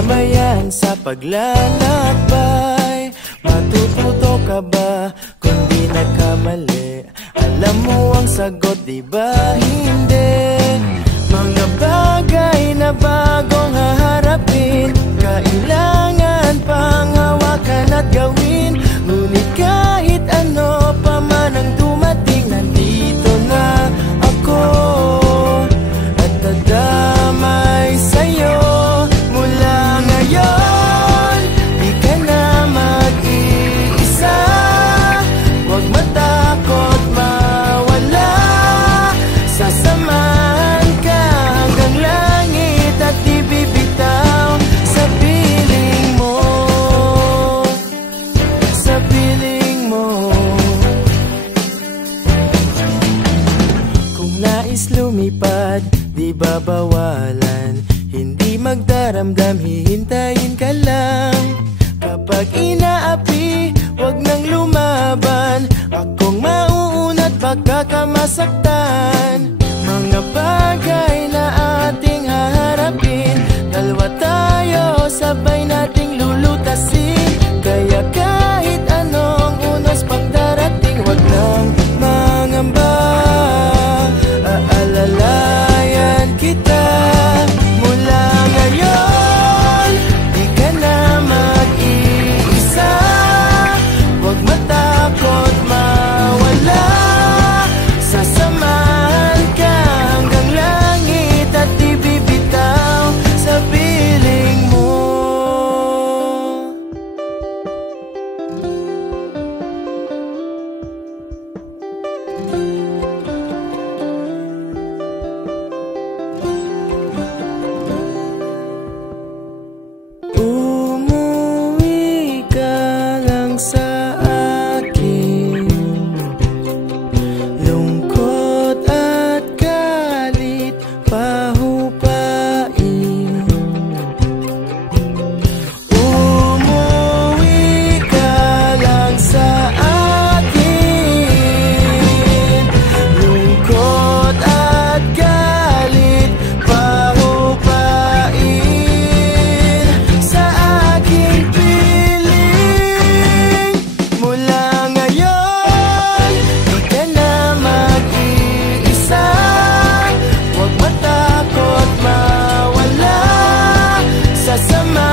kasama yan sa paglalakbay. Matututo ka ba kung di nagkamali? Alam mo ang sagot, di ba hindi? Mga bagay na bagong haharapin, kailangan pang hawakan at gawin. Ngunit kahit ano pa man ang dumating, nandito na ako at nadamay sa'yo. Mula ngayon, di ka na mag-iisa. Huwag matakot mawala, sasamahan ka hanggang langit at di bibitaw sa piling mo, sa piling mo. Kung nais lumipad, di babawalan. Hindi magdaramdam, hihintayin ka lang. Kapag inaapi, wag nang lumaban. Akong mauunat, baka ka masaktan. Mga bagay na ating haharapin, dalawa tayo, sabay nating lulutasin. Kaya kahit anong unos pang darating, wag nang mangamba, aalalayan kita. Mula ngayon, di ka na mag-iisa. Huwag matakot mawala, sasamahan ka hanggang langit at di bibitaw sa piling mo. Umuwi ka lang sa akin, lungkot at galit pahupain. Umuwi ka lang sa akin, lungkot at galit pahupain. Sa aking piling, mula ngayon, di ka na mag-iisa. Huwag matakot mawala, sasama